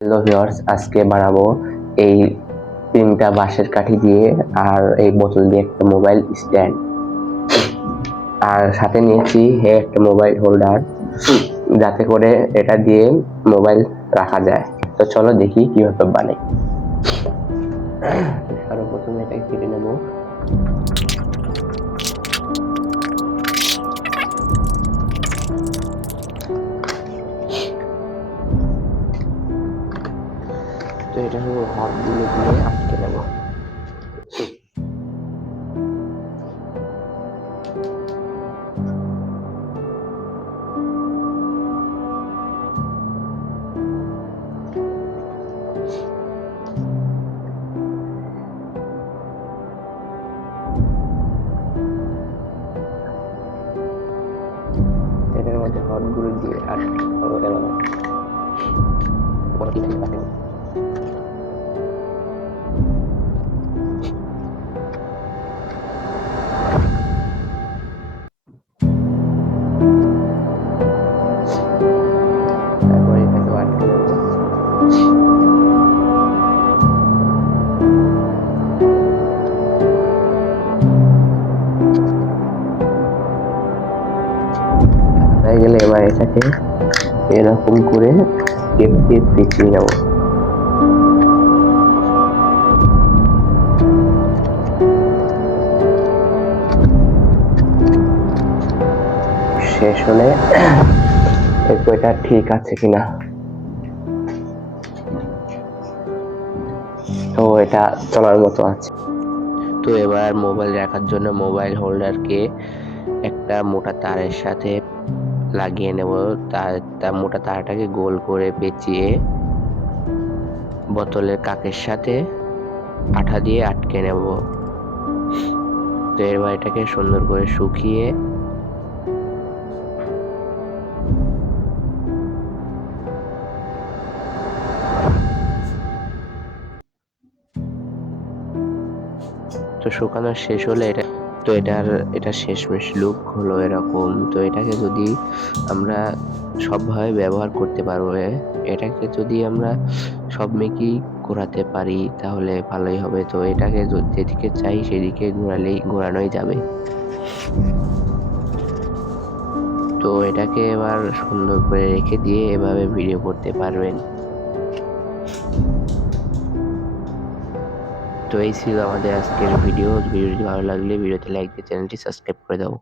Hello viewers, আজকে বানাবো এই 3টা বাঁশের কাঠি দিয়ে আর এই বোতল দিয়ে একটা মোবাইল স্ট্যান্ড, আর সাথে নিয়েছি একটা মোবাইল হোল্ডার যাতে করে এটা দিয়ে মোবাইল রাখা যায়। তো চলো দেখি কিভাবে বানাই। সর্বপ্রথমে এটাকে কেটে নেব। তো এটা হলো হাতগুলো দিয়ে আটকে নেব। এটার মধ্যে হটগুলো দিয়ে আটকে তারপরে এটাকে আটকে নেব। হয়ে গেলে এবার এটাকে এরকম করে টেপ দিয়ে পেঁচিয়ে নেব। শেষ হলে দেখবো এটা ঠিক আছে কিনা। তো এটা চলার মতো আছে। তো এবার মোবাইল রাখার জন্য মোবাইল হোল্ডারকে একটা মোটা তারের সাথে লাগিয়ে নেব। তার মোটা তারটাকে গোল করে পেঁচিয়ে বোতলের কাকের সাথে আঠা দিয়ে আটকে নেব। তো এবার এটাকে সুন্দর করে শুকিয়ে শুকানো শেষ হলে এটা শেষমেশ লুক হলো এরকম। তো এটাকে যদি আমরা সবভাবে ব্যবহার করতে পারবো, এটাকে যদি আমরা সব মেকেই ঘোরাতে পারি তাহলে ভালোই হবে। তো এটাকে যেদিকে চাই সেদিকে ঘোরানোই যাবে। তো এটাকে এবার সুন্দর করে রেখে দিয়ে এভাবে ভিডিও করতে পারবেন। তো এই ছিল আমাদের আজকের ভিডিও। ভিডিওটি ভালো লাগলে ভিডিওতে লাইক দিয়ে চ্যানেলটি সাবস্ক্রাইব করে দাও।